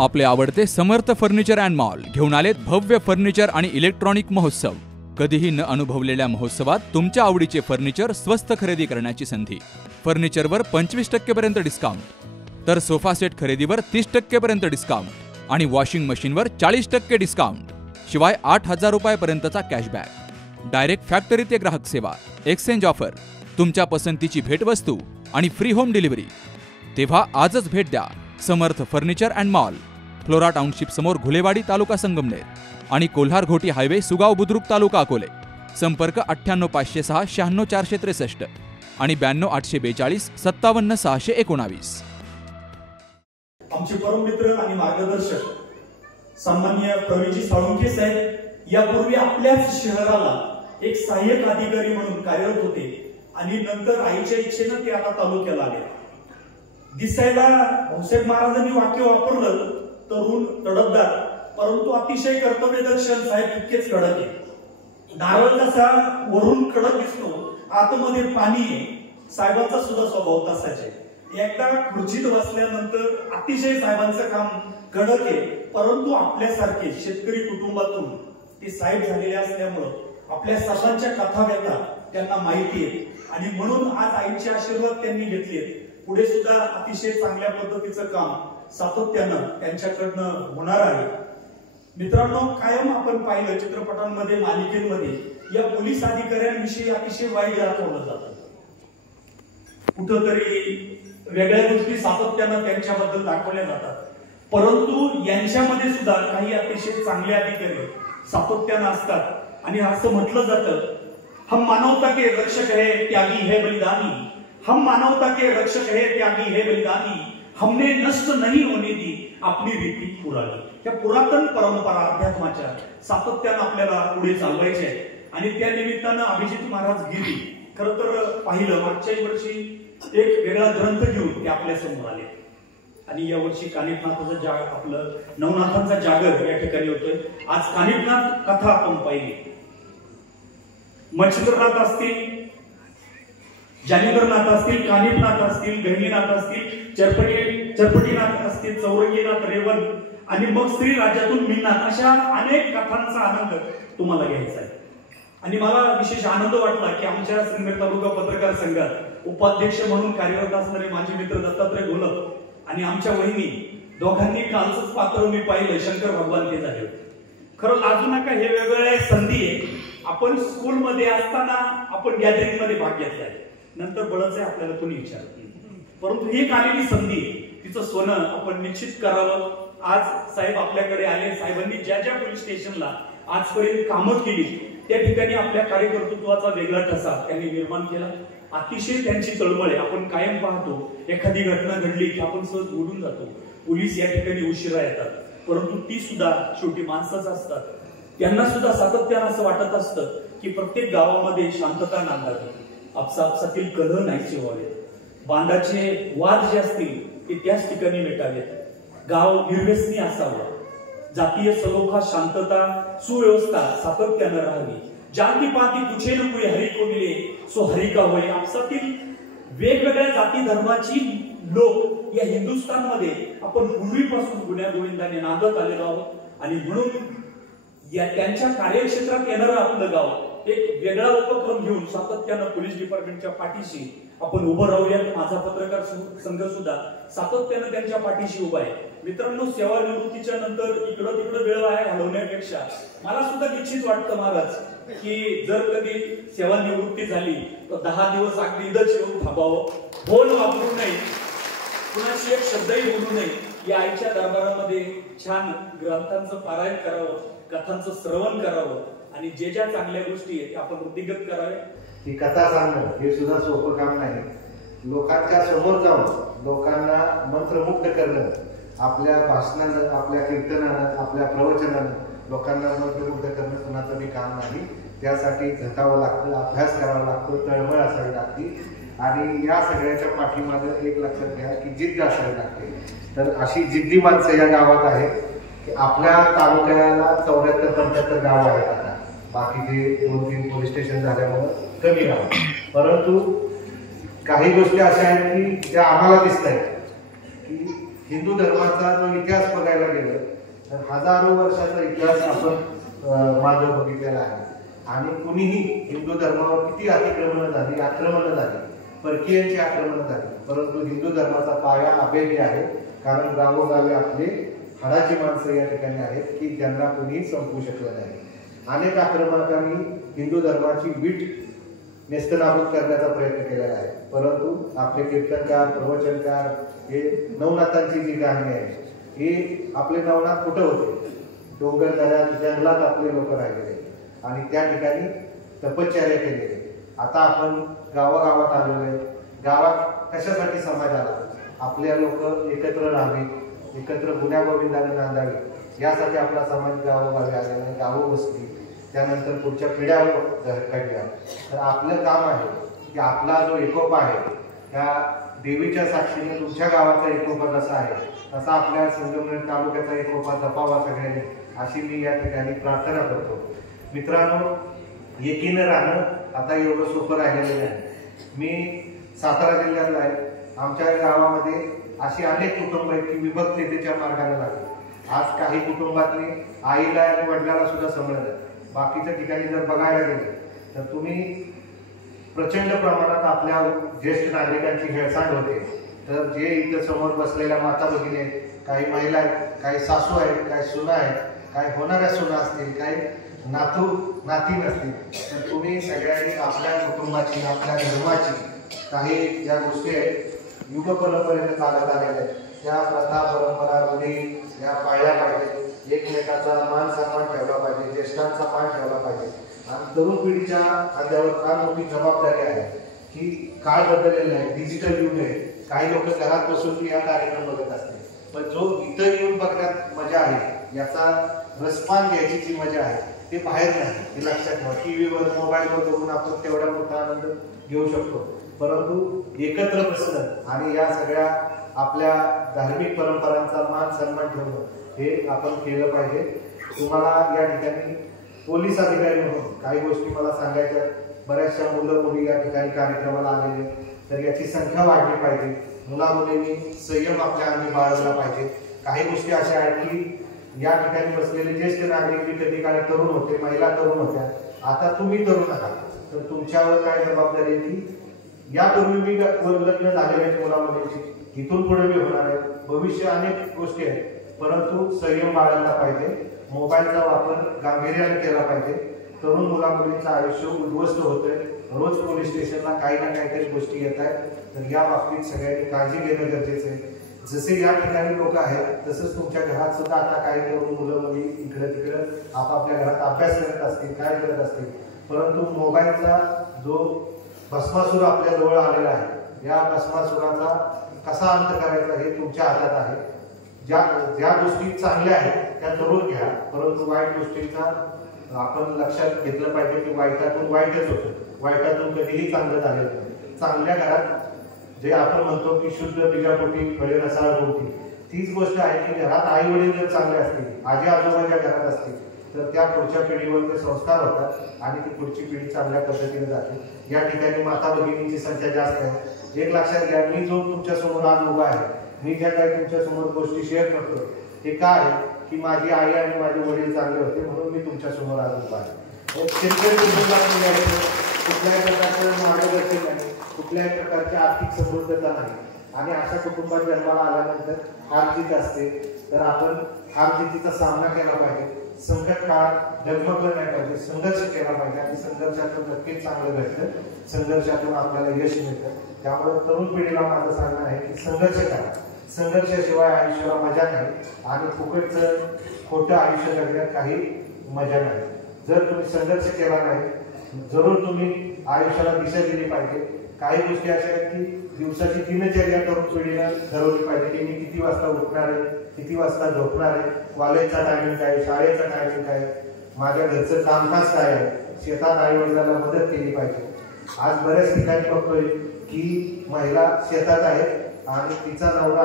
आपले आवडते समर्थ furniture and mall घेऊन आलेत भव्य फर्निचर आणि इलेक्ट्रॉनिक महोत्सव। कधीही न अनुभवलेल्या महोत्सवात तुमच्या आवडीचे फर्निचर स्वस्त खरेदी करण्याची संधी। फर्निचरवर 25% पर्यंत डिस्काउंट, तर सोफा सेट खरेदीवर 30% पर्यंत डिस्काउंट आणि वॉशिंग मशीनवर 40% डिस्काउंट, शिवाय 8,000 रुपयांपर्यंतचा कॅशबॅक। डायरेक्ट फॅक्टरी ते ग्राहक सेवा, एक्सचेंज ऑफर, तुमच्या पसंतीची भेटवस्तू आणि फ्री होम डिलिव्हरी। तेव्हा आजच भेट द्या Samarth furniture and mall, Flora township समोर घुलेवाडी तालुका संगमनेर आणि कोल्हार घोटी हायवे सुगाव बुद्रुक तालुका अकोले। संपर्क 98 506 96 463 आणि 92 842 57 619। आमचे परम मित्र आणि मार्गदर्शक सन्माननीय प्रवीणजी साळुंखे साहेब यापूर्वी आपल्याच शहराला एक सहाय्यक अधिकारी म्हणून कार्यरत होते आणि नंतर आईच्या इच्छेने ते आता तालुक्याला आले। दिसायला भाऊसाहेब महाराजांनी वाक्य वापरलं, तरुण तडफदार परंतु अतिशय कर्तव्यदर्शन साहेब तितकेच कडक आहे। नारळ जसा वरून कडक दिसतो आतमध्ये पाणी आहे, साहेबांचा सुद्धा स्वभाव तसाच आहे। एकदा खुर्चीत बसल्यानंतर अतिशय साहेबांचं काम कडक आहे, परंतु आपल्यासारखे शेतकरी कुटुंबातून ते साहेब झालेले असल्यामुळं आपल्या सर्वांच्या कथा व्यथा त्यांना माहिती आहे आणि म्हणून आज आईचे आशीर्वाद त्यांनी घेतले। पुढे सुद्धा अतिशय चांगल्या पद्धतीचं काम सातत्यानं त्यांच्याकडनं होणार आहे। मित्रांनो, कायम आपण पाहिलं चित्रपटांमध्ये, मालिकेमध्ये या पोलीस अधिकाऱ्यांविषयी अतिशय वाईट दाखवलं जातं। कुठंतरी वेगळ्या गोष्टी सातत्यानं त्यांच्याबद्दल दाखवल्या जातात, परंतु यांच्यामध्ये सुद्धा काही अतिशय चांगले अधिकारी सातत्यानं असतात आणि असं म्हटलं जातं, हम मानवता के रक्षक है त्यागी है बलिदानी, हम मानवता के रक्षक है त्यागी है बलिदानी, हमने नष्ट नहीं होने दी अपनी रीती पुराणी। त्या पुरातन परंपरा अध्यात्माच्या सातत्यानं आपल्याला पुढे चालवायचे आणि त्या निमित्तानं अभिजित महाराज गिरी खरं तर पाहिलं मागच्या वर्षी एक वेगळा ग्रंथ घेऊन ते आपल्या समोर आले आणि या वर्षी कानिफनाथाचं आपलं नवनाथांचा जागर या ठिकाणी होतोय। आज कानिफनाथ कथा आपण पाहिली, मच्छिंद्रनाथ असतील, जालिंदरनाथ असतील, कानिफनाथ असतील, गहिनीनाथ असतील, चरपटीनाथ असतील, चौरंगीनाथ, रेवण आणि मग स्त्री राज्यातून मीनाथ, अशा अनेक कथांचा आनंद तुम्हाला घ्यायचा आहे। आणि मला विशेष आनंद वाटला की आमच्या संगमेर तालुका पत्रकार संघात उपाध्यक्ष म्हणून कार्यरत असणारे माझे मित्र दत्तात्रय घोलप आणि आमच्या वहिनी दोघांनी कालच पात्र मी पाहिलं, शंकर भगवान ते झाले। खरं लाजू नका, हे वेगवेगळ्या संधी आहे। आपण स्कूलमध्ये असताना आपण गॅदरिंग मध्ये भाग घेतलाय, नंतर बळच आहे आपल्याला कोणी विचारत नाही, परंतु ही एक आलेली संधी, तिचं सोनं आपण निश्चित करावं। आज साहेब आपल्याकडे आले, साहेबांनी ज्या ज्या पोलीस स्टेशनला आजपर्यंत कामं केली त्या ठिकाणी आपल्या कार्यकर्तृत्वाचा वेगळा ठसा त्यांनी निर्माण केला। अतिशय त्यांची तळमळ आहे। आपण कायम पाहतो एखादी घटना घडली की आपण सहज उडून जातो, पोलीस या ठिकाणी उशिरा येतात, परंतु ती सुद्धा शेवटी माणसंच असतात। त्यांना सुद्धा सातत्यानं असं वाटत असतं की प्रत्येक गावामध्ये शांतता नांदावी, आपसातील कलह नाहीसे व्हावेत, बांधाचे वाद जे असतील ते त्याच ठिकाणी मिटावेत, गाव निर्व्यसनी असावं, जातीय सलोखा, शांतता, सुव्यवस्था सातत्यानं राहावी, जाती पाती कुछे न कोई हरी को मिले सो हरी का होय। आपसातील वेगवेगळ्या जाती धर्माची लोक या हिंदुस्थानमध्ये आपण पूर्वीपासून गुण्यागोविंदाने नांदत आलेलो आहोत आणि म्हणून या त्यांच्या कार्यक्षेत्रात येणारं आपलं गाव एक वेगळा उपक्रम घेऊन सातत्यानं पोलीस डिपार्टमेंटच्या पाठीशी आपण उभं राहूयात। माझा पत्रकार संघ सुद्धा सातत्यानं त्यांच्या पाठीशी उभा आहे। मित्रांनो, सेवानिवृत्तीच्या नंतर इकडं तिकडं वेळ वाया घालवण्यापेक्षा मला सुद्धा निश्चित वाटतं महाराज की जर कधी सेवानिवृत्ती झाली तर 10 दिवस अगदी इथंच येऊन थांबावं, बोल वापरू नये, कुणाशी एक शब्दही बोलू नये, या आईच्या दरबारामध्ये छान ग्रंथांचं पारायण करावं, कथांचं श्रवण करावं आणि जे ज्या चांगल्या गोष्टी आहेत त्या आपण वृद्धिगत कराव्या। ही कथा सांगणं हे सुद्धा सोपं काम नाही। लोकांच्या समोर जाऊन लोकांना मंत्रमुग्ध करणं, आपल्या भाषणानं, आपल्या कीर्तनानं, आपल्या प्रवचनानं लोकांना मंत्रमुग्ध करणं कुणाचं बी काम नाही। त्यासाठी झटावं लागतं, अभ्यास करावा लागतो, तळमळ असावी लागते आणि या सगळ्याच्या पाठीमागे एक लक्षात घ्या की जिद्द असावी लागते। तर अशी जिद्दी माणसं या गावात आहेत की आपल्या तालुक्याला 74-75 गाव आहेत आता, बाकीचे 2-3 पोलीस स्टेशन झाल्यामुळं कमी गाव, परंतु काही गोष्टी अशा आहेत की ज्या आम्हाला दिसत आहेत की हिंदू धर्माचा जो इतिहास बघायला गेलं तर हजारो वर्षाचा इतिहास आपण मागे बघितलेला आहे आणि कुणीही हिंदू धर्मावर किती आक्रमणं झाली, परकीयांची आक्रमणं झाली, परंतु हिंदू धर्माचा पाया अभेद्य आहे. कारण गावोगावी आपले हाडाची माणसं या ठिकाणी आहेत की ज्यांना कुणीही संपवू शकलं नाही. अनेक आक्रमकांनी हिंदू धर्माची वीट नेस्तनाबूत करण्याचा प्रयत्न केलेला आहे, परंतु आपले कीर्तनकार, प्रवचनकार, हे नवनाथांची जी गाणी आहे हे आपले नवनाथ कुठं होते? डोंगर दऱ्यात जंगलात आपले लोक राहिलेले आणि त्या ठिकाणी तपश्चर्या केलेली. आता आपण गावागावात आलेलो आहे. गावात कशासाठी समाज आला? आपल्या लोक एकत्र राहावी, एकत्र गुण्यागोविंदाने नांदावी, यासाठी आपला समाज गावोगावी आलेला आहे. गावं बसली, त्यानंतर पुढच्या पिढ्या घडल्या. तर आपलं काम आहे की आपला जो एकोपा आहे त्या देवीच्या साक्षीने तुमच्या गावाचा एकोपा जसा आहे तसा आपल्या संगमनेर तालुक्याचा एकोपा जपावा सगळ्यांनी, अशी मी या ठिकाणी प्रार्थना करतो. मित्रांनो, एकीनं राहणं आता एवढं सोपं राहिलेलं नाही. मी सातारा जिल्ह्यातला आहे. आमच्या गावामध्ये अशी अनेक कुटुंब आहेत की विभक्ततेच्या मार्गाने लागले. आज काही कुटुंबातले आईला आणि वडिलाला सुद्धा समजलं. बाकीच्या ठिकाणी जर बघायला गेलं तर तुम्ही प्रचंड प्रमाणात आपल्या ज्येष्ठ नागरिकांची हेळसांड होते. तर जे इथं समोर बसलेल्या माता भगिनी आहेत, काही महिला आहेत, काही सासू आहेत, काही सुना आहेत, काही होणाऱ्या सुना असतील, काही नातू नाती नसतील, तर तुम्ही सगळ्यांनी आपल्या कुटुंबाची, आपल्या धर्माची काही ज्या गोष्टी आहेत युग परंपरेने चालत आलेल्या आहेत त्या प्रथा, परंपरा, रूढी या पाळल्या पाहिजे. एकमेकाचा मान सन्मान ठेवला पाहिजे, ज्येष्ठांचा मान ठेवला पाहिजे. आणि तरुण पिढीच्या खांद्यावर फार मोठी जबाबदारी आहे की काळ बदललेला आहे, डिजिटल युग आहे. काही लोक घरात बसून या कार्यक्रम बघत असते, पण जो इथं येऊन बघण्यात मजा आहे, याचा रसपान घ्यायची जी मजा आहे ते बाहेर नाही, हे लक्षात ठेवा. टीव्हीवर, मोबाईलवर बघून आपण तेवढा मोठा आनंद घेऊ शकतो, परंतु एकत्र बसणं आणि या सगळ्या आपल्या धार्मिक परंपरांचा मान सन्मान ठेवणं हे आपण केलं पाहिजे. तुम्हाला या ठिकाणी पोलीस अधिकारी म्हणून काही गोष्टी मला सांगायच्या. बऱ्याचशा मुलं मुली या ठिकाणी कार्यक्रमाला आलेले, तर याची संख्या वाढली पाहिजे. मुला मुलींनी संयम आपल्या अंगी बाळगला पाहिजे. काही गोष्टी अशा आहेत की या ठिकाणी बसलेले ज्येष्ठ नागरिक कधी काळी तरुण होते, महिला तरुण होत्या, आता तुम्ही तरुण आहात, तर तुमच्यावर काय जबाबदारी आहे की यापूर्वी मी लग्न झालेले आहेत मुला मुलींची, इथून पुढे मी होणार आहे, भविष्य अनेक गोष्टी आहेत, परंतु संयम बाळगला पाहिजे. मोबाईलचा वापर गांभीर्याने केला पाहिजे. तरुण मुला मुलींचं आयुष्य उद्ध्वस्त होतंय. रोज पोलीस स्टेशनला काही ना काहीतरी गोष्टी येत आहेत, तर या बाबतीत सगळ्यांनी काळजी घेणं गरजेचं आहे. जसे या ठिकाणी लोक आहेत तसंच तुमच्या घरात सुद्धा आता काही तरुण मुलं मुली इकडे तिकडे आपापल्या घरात अभ्यास करत असतील, काय करत असतील, परंतु मोबाईलचा जो भस्मासूर आपल्या जवळ आलेला आहे, या भस्मासुराचा कसा अंत करायचा हे तुमच्या हातात आहे. ज्या गोष्टी चांगल्या आहेत त्या जरूर घ्या, परंतु वाईट गोष्टींचा आपण लक्षात घेतलं पाहिजे की वाईटातून वाईटच होतं, वाईटातून कधीही चांगलं झालेलं नाही. चांगल्या घरात जे आपण म्हणतो की शुद्ध बीजापोटी फळे रसाळ होती, तीच गोष्ट आहे की घरात आई वडील जर चांगले असतील, आजी आजोबाच्या घरात असतील, तर त्या पुढच्या पिढीवर ते संस्कार होतात आणि ती पुढची पिढी चांगल्या पद्धतीने जाते. या ठिकाणी माता भगिनींची संख्या जास्त आहे. एक लक्षात घ्या, मी जो तुमच्या समोर आज उभा आहे, मी ज्या काही तुमच्या समोर गोष्टी शेअर करतो ते काय आहे की माझी आई आणि माझे वडील चांगले होते म्हणून मी तुमच्या समोर आज उभा आहे. शेतकरी कुटुंबात यायचं, कुठल्याही प्रकारचं मार्गदर्शन नाही, कुठल्याही प्रकारची आर्थिक समृद्धता नाही आणि अशा कुटुंबात जन्माला आल्यानंतर हार जीत असते, तर आपण हार जीतीचा सामना केला पाहिजे. संकट काळात डगमगलं नाही पाहिजे, संघर्ष केला पाहिजे आणि संघर्षातून नक्कीच चांगलं घडतं, संघर्षातून आपल्याला यश मिळतं. त्यामुळे तरुण पिढीला माझं सांगणं आहे की संघर्ष करा. संघर्षाशिवाय आयुष्याला मजा नाही आणि फुकटचं खोटं आयुष्य जगण्यात काही मजा नाही. जर तुम्ही संघर्ष केला नाही, जरूर तुम्ही आयुष्याला दिशा दिली पाहिजे. काही गोष्टी अशा आहेत की दिवसाची दिनचर्या तरुण पिढीला ठरवली पाहिजे की मी किती वाजता उठणार आहे, किती वाजता झोपणार आहे, कॉलेजचा टायमिंग काय, शाळेचा टायमिंग काय, माझ्या घरचं कामकाज काय आहे, शेतात आई वडिलांना मदत केली पाहिजे. आज बऱ्याच ठिकाणी बघतोय की महिला शेतात आहेत आणि तिचा नवरा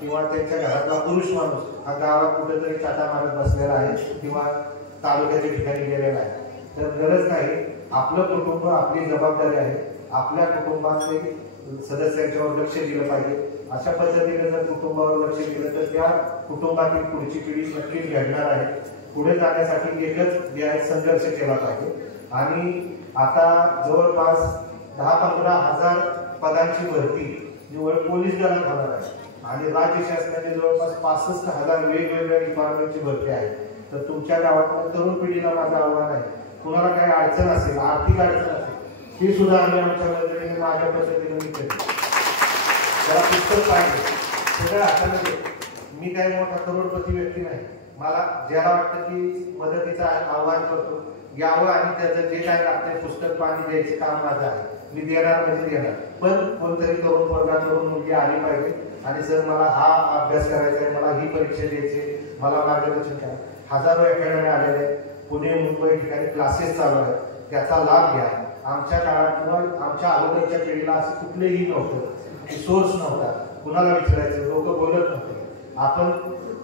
किंवा त्यांच्या घरातला पुरुष माणूस हा गावात कुठेतरी चाटा मारत बसलेला आहे किंवा तालुक्याच्या ठिकाणी गेलेला आहे. तर गरज नाही, आपलं कुटुंब आपली जबाबदारी आहे. आपल्या कुटुंबाचे सदस्यांच्यावर लक्ष दिलं पाहिजे. अशा पद्धतीने जर कुटुंबावर लक्ष दिलं तर त्या कुटुंबातील पुढची पिढी नक्कीच घडणार आहे. पुढे जाण्यासाठी एकच संघर्ष केला पाहिजे. आणि आता जवळपास 10-15 हजार पदांची भरती निवड पोलीस दलात होणार आहे आणि राज्य शासनाने जवळपास 65,000 वेगवेगळ्या डिपार्टमेंटची भरती आहे. तर तुमच्या गावात तरुण पिढीला माझं आव्हान आहे, कुणाला काही अडचण असेल, आर्थिक अडचण असेल, ती सुद्धा आम्ही आमच्या मदतीने माझ्या पद्धतीने मी केली. त्याला पुस्तक पाहिजे सगळं हातामध्ये. मी काही मोठा करोडपती व्यक्ती नाही. मला ज्याला वाटतं की मदतीचं आव्हान करतो यावं आणि त्याचं जे काय लागतंय पुस्तक पाणी द्यायचे काम माझं आहे. मी देणार म्हणजे देणार. पण कोणतरी तरुण वर्गातून मुलगी आली पाहिजे आणि जर मला हा अभ्यास करायचा आहे, मला ही परीक्षा द्यायची, मला मार्गदर्शन करा. हजारो अकॅडमी आलेले आहेत, पुणे मुंबई ठिकाणी क्लासेस चालू आहेत, त्याचा लाभ घ्या. आमच्या काळात किंवा आमच्या अगोदरच्या पिढीला असं कुठलेही नव्हतं, सोर्स नव्हता, कुणाला विचारायचं, लोक बोलत नव्हते. आपण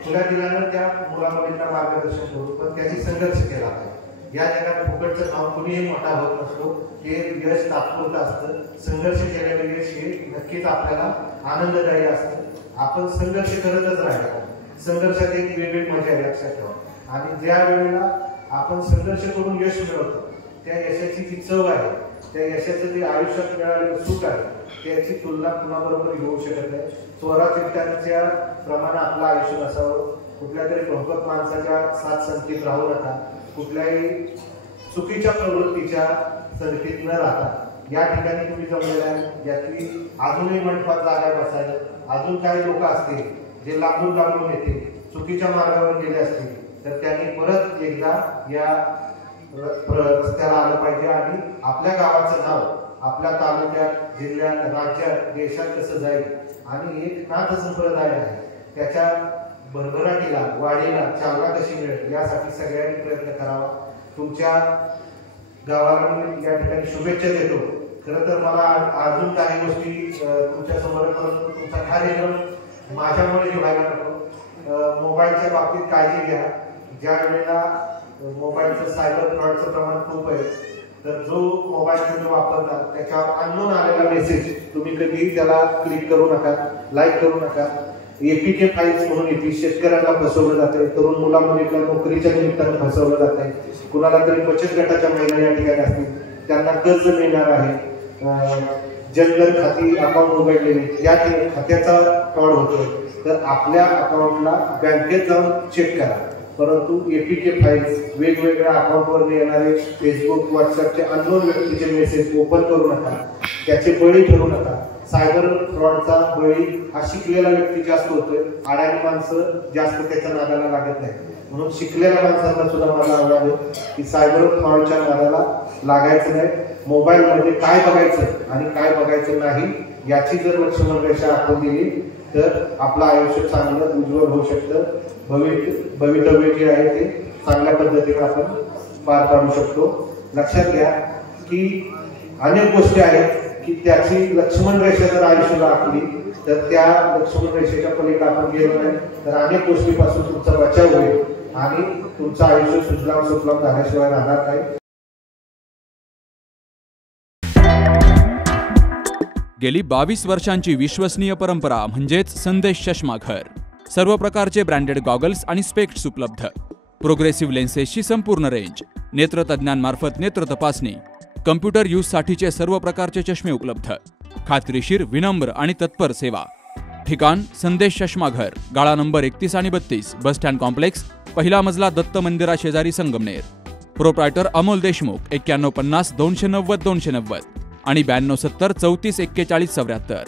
खुल्या दिल्यानं त्या मुलामुलींना मार्गदर्शन करू, पण त्यांनी संघर्ष केला आहे. या जगात फुकटचं नाव कुणीही मोठा होत नसतो. हे यश तात्पुरतं असतं. संघर्ष केलेलं यश हे नक्कीच आपल्याला आनंददायी असतं. आपण संघर्ष करतच राहायला. संघर्षात एक वेगळी मजा आहे, लक्षात ठेवा. आणि ज्या वेळेला आपण संघर्ष करून यश मिळवतो त्या यशाची जी चव आहे, त्या यशाचं जे आयुष्यात मिळालेलं सुख आहे, त्याची तुलना कुणाबरोबर होऊ शकत नाही. चोरा-चिट्ट्यांच्या प्रमाणे आपलं आयुष्य नसावं. कुठल्या तरी भोंकत माणसाच्या साथ संगतीत राहू नका. कुठल्याही चुकीच्या प्रवृत्तीच्या संगतीत न राहता या ठिकाणी तुम्ही जमलेला आहे. यातली अजूनही मंडपात जागा बसायला अजून काही लोक असतील जे लांबून येतील, चुकीच्या मार्गावर गेले असतील, तर त्यांनी परत एकदा या रस्त्याला आलं पाहिजे आणि आपल्या गावाचं नाव आपल्या तालुक्यात, जिल्ह्यात, राज्यात, देशात कसं जाईल आणि एक नाथ संप्रदाय आहे त्याच्या भरभराटीला, वाढीला चालना कशी मिळेल यासाठी सगळ्यांनी प्रयत्न करावा. तुमच्या गावाला मी या ठिकाणी शुभेच्छा देतो. खरं तर मला अजून काही गोष्टी तुमच्या समोर करून तुमचा कार्यक्रम माझ्यामुळे व्हायला नको. मोबाईलच्या बाबतीत काळजी घ्या. ज्या वेळेला मोबाईलचं सायबर फ्रॉडचं प्रमाण खूप आहे, तर जो मोबाईल तुम्ही वापरता त्याच्यावर अननोन आलेला मेसेज तुम्ही कधीही त्याला क्लिक करू नका, लाईक करू नका. APK फाईल्स म्हणून येते, शेतकऱ्यांना फसवलं जाते, तरुण मुलामुलींना नोकरीच्या निमित्तानं फसवलं जात आहे. कुणाला तरी बचत गटाच्या महिला या ठिकाणी असतील त्यांना कर्ज मिळणार आहे. जनधन खाती अकाउंट उघडलेले त्या खात्याचा फ्रॉड होतोय, तर आपल्या अकाउंटला बँकेत जाऊन चेक करा. परंतु APK फाईल्स, वेगवेगळ्या अकाउंटवर येणारे फेसबुक, व्हॉट्सअपचे अननोन व्यक्तीचे मेसेज ओपन करू नका, त्याचे बळी ठरू नका. सायबर फ्रॉडचा बळी हा शिकलेला व्यक्ती जास्त होतोय, अडाणी माणसं जास्त त्याच्या नादाला लागत नाही. म्हणून शिकलेल्या माणसांना सुद्धा मला आव्हान आहे की सायबर फ्रॉडच्या नादाला लागायचं नाही. मोबाईल मध्ये काय बघायचं आणि काय बघायचं नाही याची जर लक्ष्मण रेषा आखून दिली तर आपलं आयुष्य चांगलं उज्ज्वल होऊ शकतं. भवितव्य जे आहे ते चांगल्या पद्धतीने आपण पार पाडू शकतो. लक्षात घ्या की अनेक गोष्टी आहेत की त्याची लक्ष्मण रेषा जर आयुष्याला आखली तर त्या लक्ष्मण रेषेच्या पलीकडे आपण गेलो नाही तर अनेक गोष्टीपासून तुमचा बचाव होईल आणि तुमचं आयुष्य सुजलाम सुफलाम झाल्याशिवाय राहणार नाही. गेली 22 वर्षांची विश्वसनीय परंपरा म्हणजेच संदेश चष्मा घर. सर्व प्रकारचे ब्रँडेड गॉगल्स आणि स्पेक्ट्स उपलब्ध. प्रोग्रेसिव्ह लेन्सेसची संपूर्ण रेंज. नेत्रतज्ञांमार्फत नेत्र तपासणी. कम्प्युटर यूजसाठीचे सर्व प्रकारचे चष्मे उपलब्ध. खात्रीशीर, विनम्र आणि तत्पर सेवा. ठिकाण संदेश चष्मा घर, गाळा नंबर 31 आणि 32, बस स्टँड कॉम्प्लेक्स, पहिला मजला, दत्त मंदिरा शेजारी, संगमनेर. प्रोप्रायटर अमोल देशमुख. 9150 290 290 आणि 9270 34 41 74.